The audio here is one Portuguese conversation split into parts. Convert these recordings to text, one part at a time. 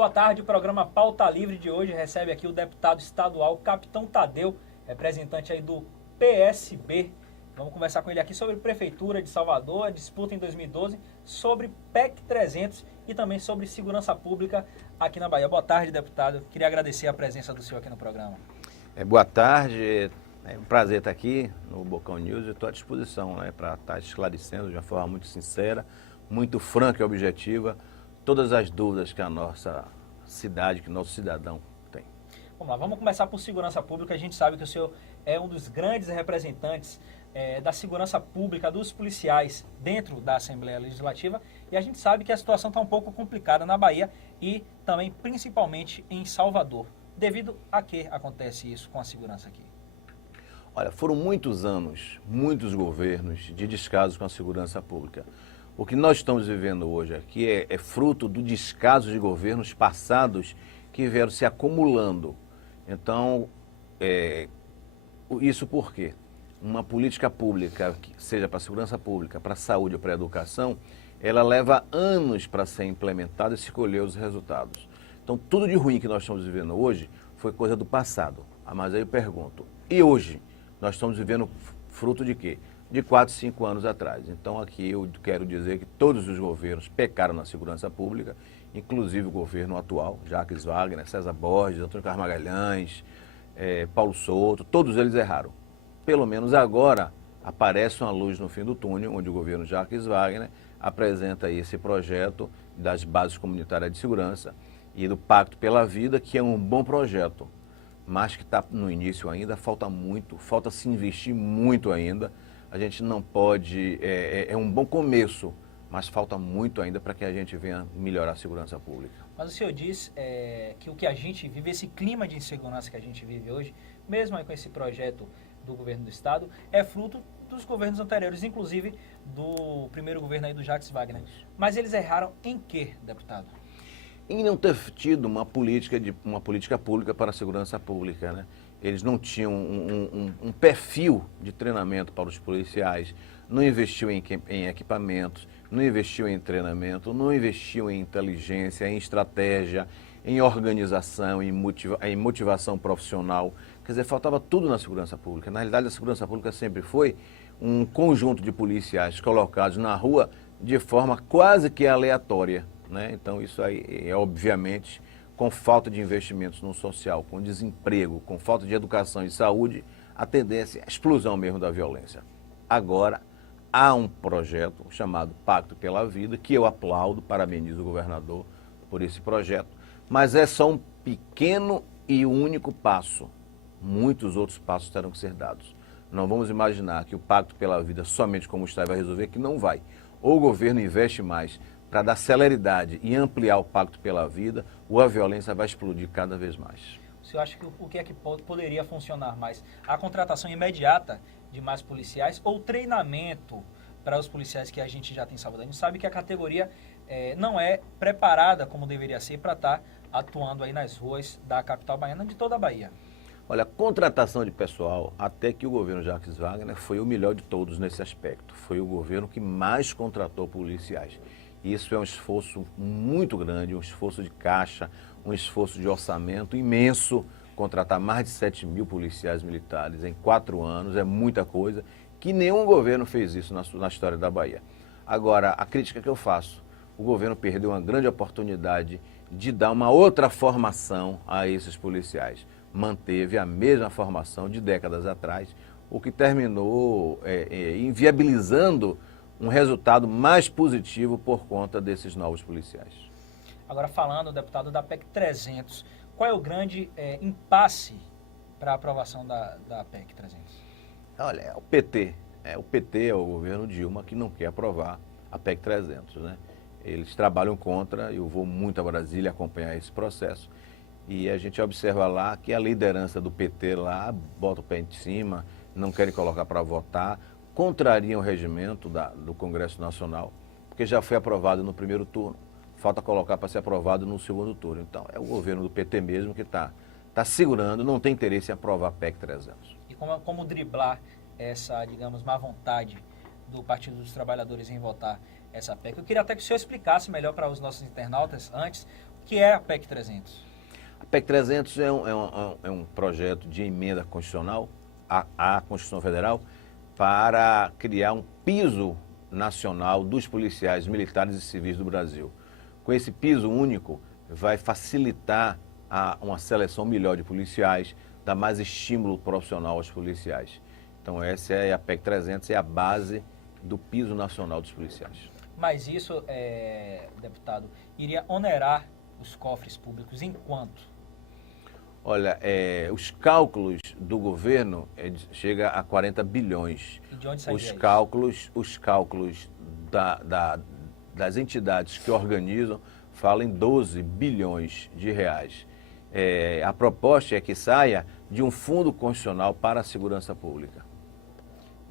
Boa tarde, o programa Pauta Livre de hoje recebe aqui o deputado estadual Capitão Tadeu, representante aí do PSB. Vamos conversar com ele aqui sobre Prefeitura de Salvador, a disputa em 2012, sobre PEC 300 e também sobre segurança pública aqui na Bahia. Boa tarde, deputado. Queria agradecer a presença do senhor aqui no programa. Boa tarde, é um prazer estar aqui no Bocão News e estou à disposição para estar esclarecendo de uma forma muito sincera, muito franca e objetiva, todas as dúvidas que a nossa cidade, que o nosso cidadão tem. Vamos lá, vamos começar por segurança pública. A gente sabe que o senhor é um dos grandes representantes da segurança pública, dos policiais dentro da Assembleia Legislativa, e a gente sabe que a situação está um pouco complicada na Bahia e também principalmente em Salvador. Devido a que acontece isso com a segurança aqui? Olha, foram muitos anos, muitos governos de descaso com a segurança pública. O que nós estamos vivendo hoje aqui é fruto do descaso de governos passados que vieram se acumulando. Então, isso por quê? Uma política pública, seja para a segurança pública, para a saúde ou para a educação, ela leva anos para ser implementada e se colher os resultados. Então, tudo de ruim que nós estamos vivendo hoje foi coisa do passado. Mas aí eu pergunto, e hoje? Nós estamos vivendo fruto de quê? De 4, 5 anos atrás. Então, aqui eu quero dizer que todos os governos pecaram na segurança pública, inclusive o governo atual, Jacques Wagner, César Borges, Antônio Carlos Magalhães, Paulo Souto, todos eles erraram. Pelo menos agora aparece uma luz no fim do túnel, onde o governo Jacques Wagner apresenta aí esse projeto das bases comunitárias de segurança e do Pacto pela Vida, que é um bom projeto, mas que está no início ainda, falta muito, falta se investir muito ainda. A gente não pode, é um bom começo, mas falta muito ainda para que a gente venha melhorar a segurança pública. Mas o senhor diz que o que a gente vive, esse clima de insegurança que a gente vive hoje, mesmo aí com esse projeto do governo do estado, é fruto dos governos anteriores, inclusive do primeiro governo aí do Jacques Wagner. Mas eles erraram em quê, deputado? Em não ter tido uma política pública para a segurança pública, né? Eles não tinham um perfil de treinamento para os policiais, não investiam em equipamentos, não investiam em treinamento, não investiam em inteligência, em estratégia, em organização, em motivação profissional. Quer dizer, faltava tudo na segurança pública. Na realidade, a segurança pública sempre foi um conjunto de policiais colocados na rua de forma quase que aleatória, né? Então, isso aí é obviamente com falta de investimentos no social, com desemprego, com falta de educação e saúde, a tendência é a explosão mesmo da violência. Agora, há um projeto chamado Pacto pela Vida, que eu aplaudo, parabenizo o governador por esse projeto, mas é só um pequeno e único passo. Muitos outros passos terão que ser dados. Não vamos imaginar que o Pacto pela Vida, somente como está, vai resolver, que não vai. Ou o governo investe mais para dar celeridade e ampliar o Pacto pela Vida, ou a violência vai explodir cada vez mais. O senhor acha que o que é que poderia funcionar mais? A contratação imediata de mais policiais ou treinamento para os policiais que a gente já tem em Salvador? A gente sabe que a categoria não é preparada como deveria ser para estar atuando aí nas ruas da capital baiana, de toda a Bahia. Olha, a contratação de pessoal, até que o governo Jacques Wagner foi o melhor de todos nesse aspecto. Foi o governo que mais contratou policiais. Isso é um esforço muito grande, um esforço de caixa, um esforço de orçamento imenso. Contratar mais de 7 mil policiais militares em 4 anos é muita coisa, que nenhum governo fez isso na história da Bahia. Agora, a crítica que eu faço, o governo perdeu uma grande oportunidade de dar uma outra formação a esses policiais. Manteve a mesma formação de décadas atrás, o que terminou inviabilizando um resultado mais positivo por conta desses novos policiais. Agora, falando, deputado, da PEC 300, qual é o grande impasse para a aprovação da PEC 300? Olha, é o PT. O PT é o governo Dilma que não quer aprovar a PEC 300, né? Eles trabalham contra, eu vou muito a Brasília acompanhar esse processo, e a gente observa lá que a liderança do PT lá bota o pé em cima, não querem colocar para votar, contrariam o regimento do Congresso Nacional, porque já foi aprovado no primeiro turno, falta colocar para ser aprovado no segundo turno. Então, é o governo do PT mesmo que está segurando, não tem interesse em aprovar a PEC 300. E como driblar essa, digamos, má vontade do Partido dos Trabalhadores em votar essa PEC? Eu queria até que o senhor explicasse melhor para os nossos internautas, antes, que é a PEC 300? A PEC 300 é um projeto de emenda constitucional à Constituição Federal para criar um piso nacional dos policiais militares e civis do Brasil. Com esse piso único, vai facilitar uma seleção melhor de policiais, dar mais estímulo profissional aos policiais. Então essa é a PEC 300, é a base do piso nacional dos policiais. Mas isso, deputado, iria onerar os cofres públicos em quanto? Olha, os cálculos do governo chega a 40 bilhões. E de onde sairia Os cálculos das entidades que organizam falam em 12 bilhões de reais. A proposta é que saia de um fundo constitucional para a segurança pública.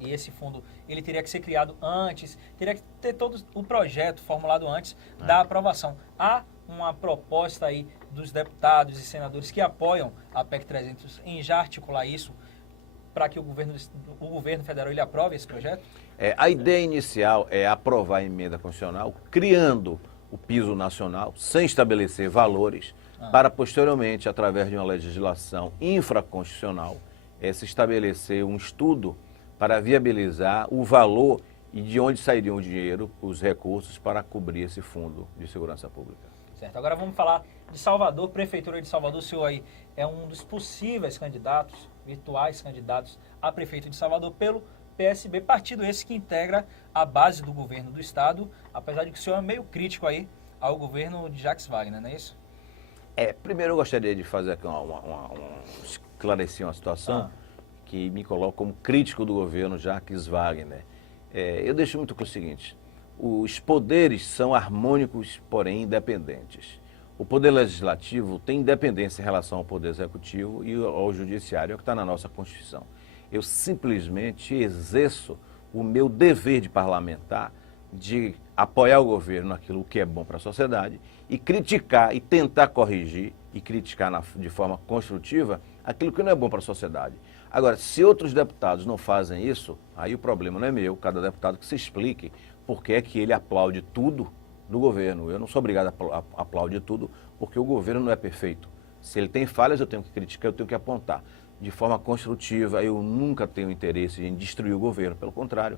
E esse fundo, ele teria que ser criado antes, teria que ter todo o projeto formulado antes da aprovação. Há uma proposta aí dos deputados e senadores que apoiam a PEC 300 em já articular isso para que o governo federal ele aprove esse projeto? A ideia inicial é aprovar a emenda constitucional, criando o piso nacional, sem estabelecer valores, para posteriormente, através de uma legislação infraconstitucional, se estabelecer um estudo para viabilizar o valor e de onde sairiam o dinheiro, os recursos para cobrir esse fundo de segurança pública. Certo. Agora vamos falar de Salvador, Prefeitura de Salvador. O senhor aí é um dos possíveis candidatos, virtuais candidatos a prefeito de Salvador pelo PSB, partido esse que integra a base do governo do estado, apesar de que o senhor é meio crítico aí ao governo de Jacques Wagner, não é isso? Primeiro eu gostaria de fazer aqui esclarecer uma situação que me coloca como crítico do governo Jacques Wagner. Eu deixo muito claro o seguinte: os poderes são harmônicos, porém independentes. O poder legislativo tem independência em relação ao poder executivo e ao judiciário, é o que está na nossa Constituição. Eu simplesmente exerço o meu dever de parlamentar de apoiar o governo naquilo que é bom para a sociedade e criticar e tentar corrigir e criticar de forma construtiva aquilo que não é bom para a sociedade. Agora, se outros deputados não fazem isso, aí o problema não é meu, cada deputado que se explique por que é que ele aplaude tudo do governo. Eu não sou obrigado a aplaudir tudo, porque o governo não é perfeito. Se ele tem falhas, eu tenho que criticar, eu tenho que apontar. De forma construtiva, eu nunca tenho interesse em destruir o governo, pelo contrário,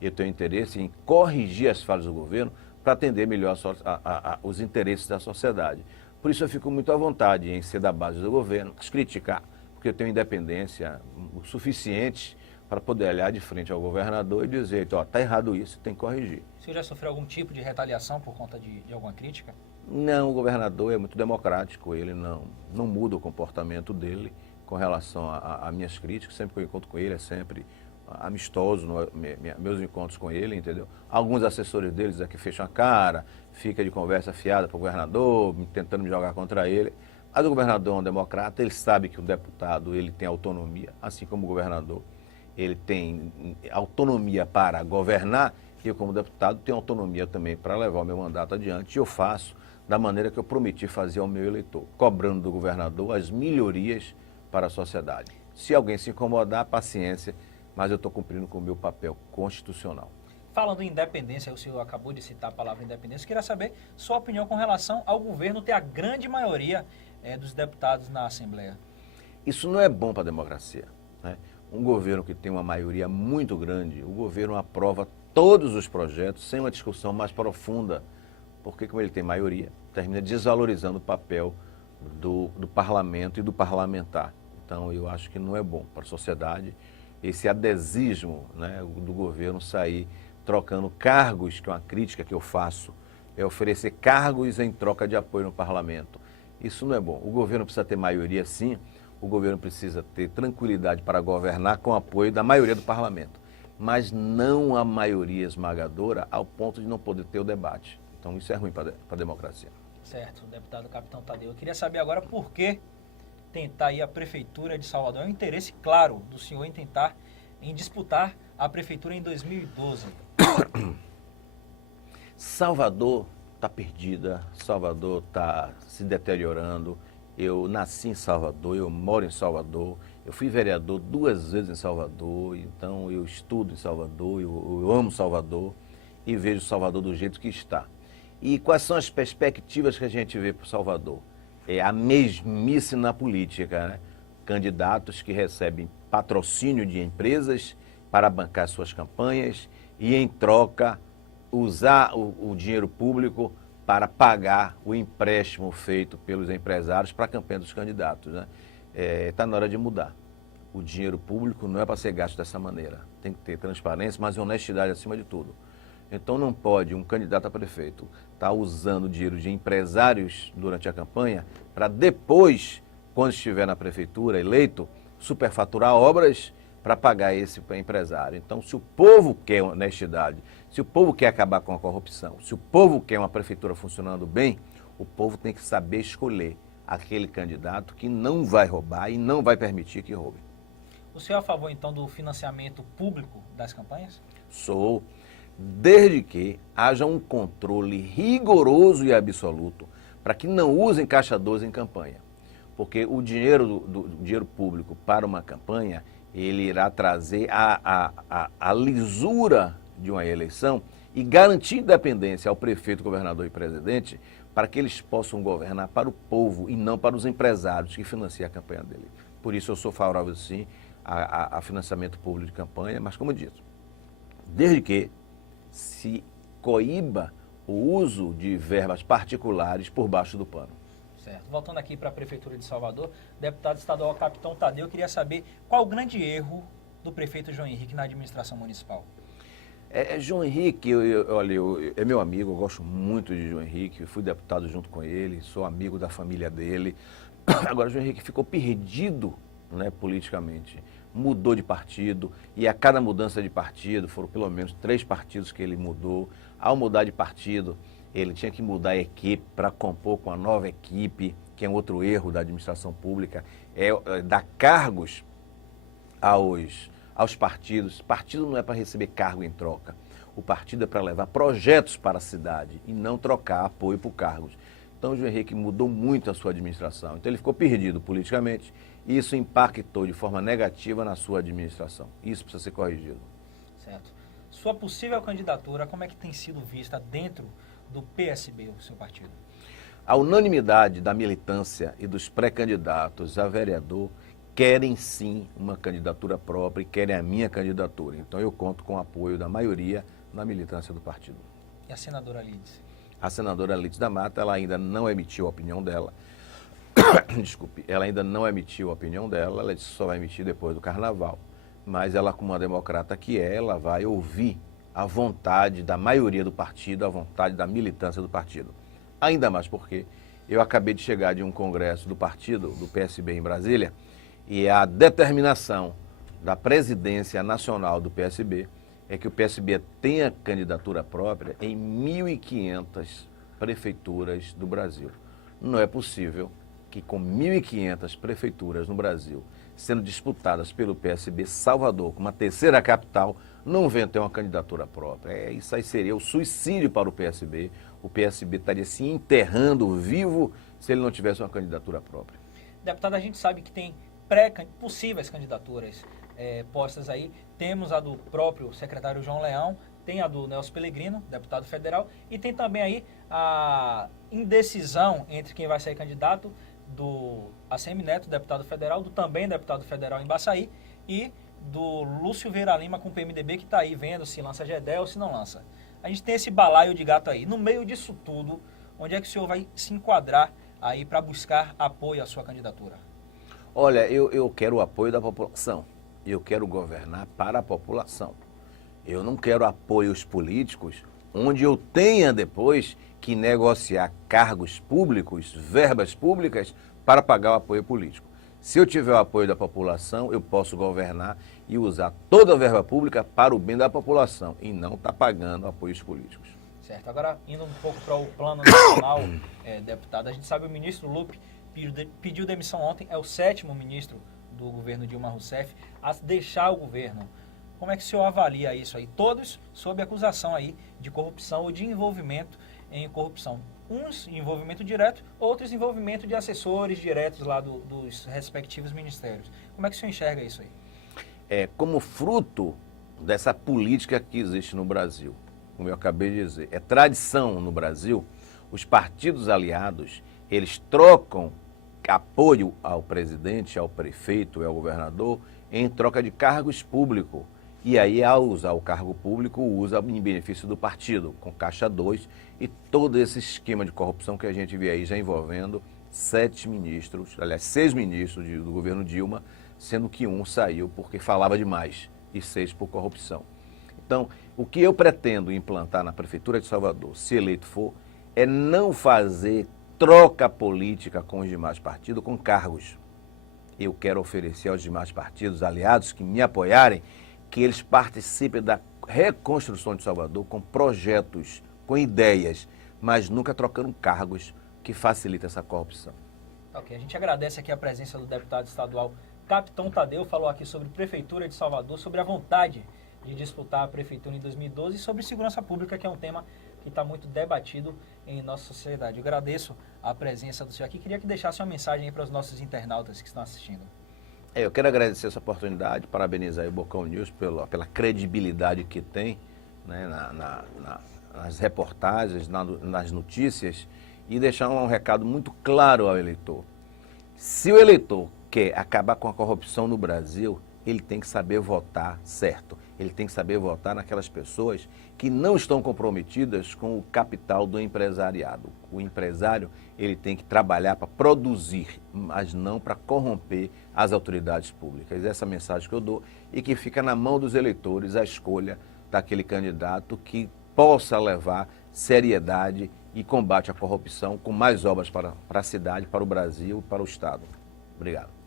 eu tenho interesse em corrigir as falhas do governo para atender melhor os interesses da sociedade. Por isso eu fico muito à vontade em ser da base do governo, criticar, porque eu tenho independência o suficiente para poder olhar de frente ao governador e dizer, está errado isso, tem que corrigir. O senhor já sofreu algum tipo de retaliação por conta de alguma crítica? Não, o governador é muito democrático, ele não muda o comportamento dele com relação a minhas críticas. Sempre que eu encontro com ele é sempre amistoso, meus encontros com ele, entendeu? Alguns assessores deles é que fecham a cara, fica de conversa fiada para o governador, tentando me jogar contra ele. Mas o governador é um democrata, ele sabe que o deputado ele tem autonomia, assim como o governador. Ele tem autonomia para governar e eu, como deputado, tenho autonomia também para levar o meu mandato adiante. E eu faço da maneira que eu prometi fazer ao meu eleitor, cobrando do governador as melhorias para a sociedade. Se alguém se incomodar, paciência, mas eu estou cumprindo com o meu papel constitucional. Falando em independência, o senhor acabou de citar a palavra independência, eu queria saber sua opinião com relação ao governo ter a grande maioria dos deputados na Assembleia. Isso não é bom para a democracia, né? Um governo que tem uma maioria muito grande, o governo aprova todos os projetos sem uma discussão mais profunda, porque como ele tem maioria, termina desvalorizando o papel do parlamento e do parlamentar. Então eu acho que não é bom para a sociedade esse adesismo, né, do governo sair trocando cargos, que é uma crítica que eu faço, é oferecer cargos em troca de apoio no parlamento. Isso não é bom. O governo precisa ter maioria, sim. O governo precisa ter tranquilidade para governar com apoio da maioria do parlamento, mas não a maioria esmagadora ao ponto de não poder ter o debate. Então isso é ruim para a democracia. Certo, deputado Capitão Tadeu. Eu queria saber agora por que tentar aí a Prefeitura de Salvador. É um interesse claro do senhor em disputar a Prefeitura em 2012. Salvador está perdida, Salvador está se deteriorando. Eu nasci em Salvador, eu moro em Salvador, eu fui vereador 2 vezes em Salvador, então eu estudo em Salvador, eu amo Salvador e vejo Salvador do jeito que está. E quais são as perspectivas que a gente vê para Salvador? É a mesmice na política, né? Candidatos que recebem patrocínio de empresas para bancar suas campanhas e, em troca, usar o dinheiro público para pagar o empréstimo feito pelos empresários para a campanha dos candidatos, né? Está na hora de mudar. O dinheiro público não é para ser gasto dessa maneira. Tem que ter transparência, mas honestidade acima de tudo. Então não pode um candidato a prefeito estar usando o dinheiro de empresários durante a campanha para depois, quando estiver na prefeitura eleito, superfaturar obras para pagar esse empresário. Então, se o povo quer honestidade, se o povo quer acabar com a corrupção, se o povo quer uma prefeitura funcionando bem, o povo tem que saber escolher aquele candidato que não vai roubar e não vai permitir que roube. O senhor é a favor, então, do financiamento público das campanhas? Sou, desde que haja um controle rigoroso e absoluto para que não usem caixa 12 em campanha. Porque o dinheiro do dinheiro público para uma campanha, ele irá trazer a lisura de uma eleição e garantir independência ao prefeito, governador e presidente para que eles possam governar para o povo e não para os empresários que financiam a campanha dele. Por isso eu sou favorável, sim, a financiamento público de campanha, mas como eu disse, desde que se coíba o uso de verbas particulares por baixo do pano. Certo. Voltando aqui para a Prefeitura de Salvador, deputado estadual Capitão Tadeu, eu queria saber qual o grande erro do prefeito João Henrique na administração municipal. João Henrique, olha, é meu amigo, eu gosto muito de João Henrique, eu fui deputado junto com ele, sou amigo da família dele. Agora, João Henrique ficou perdido, né, politicamente, mudou de partido e a cada mudança de partido, foram pelo menos 3 partidos que ele mudou. Ao mudar de partido, ele tinha que mudar a equipe para compor com a nova equipe, que é um outro erro da administração pública, dar cargos aos partidos. Partido não é para receber cargo em troca. O partido é para levar projetos para a cidade e não trocar apoio por cargos. Então, o João Henrique mudou muito a sua administração. Então, ele ficou perdido politicamente e isso impactou de forma negativa na sua administração. Isso precisa ser corrigido. Certo. Sua possível candidatura, como é que tem sido vista dentro do PSB, o seu partido? A unanimidade da militância e dos pré-candidatos a vereador querem sim uma candidatura própria e querem a minha candidatura. Então eu conto com o apoio da maioria na militância do partido. E a senadora Lides? A senadora Lides da Mata, ela ainda não emitiu a opinião dela. Desculpe, ela ainda não emitiu a opinião dela, ela disse que só vai emitir depois do carnaval. Mas ela, como uma democrata que é, ela vai ouvir a vontade da maioria do partido, a vontade da militância do partido. Ainda mais porque eu acabei de chegar de um congresso do partido, do PSB em Brasília, e a determinação da presidência nacional do PSB é que o PSB tenha candidatura própria em 1.500 prefeituras do Brasil. Não é possível que com 1.500 prefeituras no Brasil, sendo disputadas pelo PSB, Salvador, como a terceira capital, não venha ter uma candidatura própria. Isso aí seria o suicídio para o PSB. O PSB estaria se enterrando vivo se ele não tivesse uma candidatura própria. Deputado, a gente sabe que tem possíveis candidaturas postas aí. Temos a do próprio secretário João Leão, tem a do Nelson Pellegrino, deputado federal, e tem também aí a indecisão entre quem vai ser candidato do ACM Neto, deputado federal, do também deputado federal em Baçaí, e do Lúcio Vieira Lima com o PMDB, que está aí vendo se lança Gedel ou se não lança. A gente tem esse balaio de gato aí. No meio disso tudo, onde é que o senhor vai se enquadrar aí para buscar apoio à sua candidatura? Olha, eu quero o apoio da população. Eu quero governar para a população. Eu não quero apoios políticos onde eu tenha depois que negociar cargos públicos, verbas públicas, para pagar o apoio político. Se eu tiver o apoio da população, eu posso governar e usar toda a verba pública para o bem da população e não estar pagando apoios políticos. Certo. Agora, indo um pouco para o plano nacional, deputado, a gente sabe que o ministro Lupe pediu demissão ontem, é o 7º ministro do governo Dilma Rousseff a deixar o governo. Como é que o senhor avalia isso aí? Todos sob acusação aí de corrupção ou de envolvimento em corrupção. Uns envolvimento direto, outros envolvimento de assessores diretos lá dos respectivos ministérios. Como é que o senhor enxerga isso aí? Como fruto dessa política que existe no Brasil, como eu acabei de dizer. É tradição no Brasil, os partidos aliados, eles trocam apoio ao presidente, ao prefeito e ao governador em troca de cargos públicos. E aí, ao usar o cargo público, usa em benefício do partido, com Caixa 2 e todo esse esquema de corrupção que a gente vê aí já envolvendo 6 ministros do governo Dilma, sendo que um saiu porque falava demais e 6 por corrupção. Então, o que eu pretendo implantar na Prefeitura de Salvador, se eleito for, é não fazer troca política com os demais partidos, com cargos. Eu quero oferecer aos demais partidos aliados que me apoiarem, que eles participem da reconstrução de Salvador com projetos, com ideias, mas nunca trocando cargos que facilita essa corrupção. Ok, a gente agradece aqui a presença do deputado estadual Capitão Tadeu, falou aqui sobre Prefeitura de Salvador, sobre a vontade de disputar a Prefeitura em 2012 e sobre segurança pública, que é um tema que está muito debatido em nossa sociedade. Eu agradeço a presença do senhor aqui. Queria que deixasse uma mensagem aí para os nossos internautas que estão assistindo. Eu quero agradecer essa oportunidade, parabenizar o Bocão News pela credibilidade que tem, né, nas reportagens, nas notícias, e deixar um recado muito claro ao eleitor. Se o eleitor quer acabar com a corrupção no Brasil, ele tem que saber votar certo. Ele tem que saber votar naquelas pessoas que não estão comprometidas com o capital do empresariado. O empresário, ele tem que trabalhar para produzir, mas não para corromper as autoridades públicas. Essa é a mensagem que eu dou e que fica na mão dos eleitores a escolha daquele candidato que possa levar seriedade e combate à corrupção com mais obras para a cidade, para o Brasil e para o Estado. Obrigado.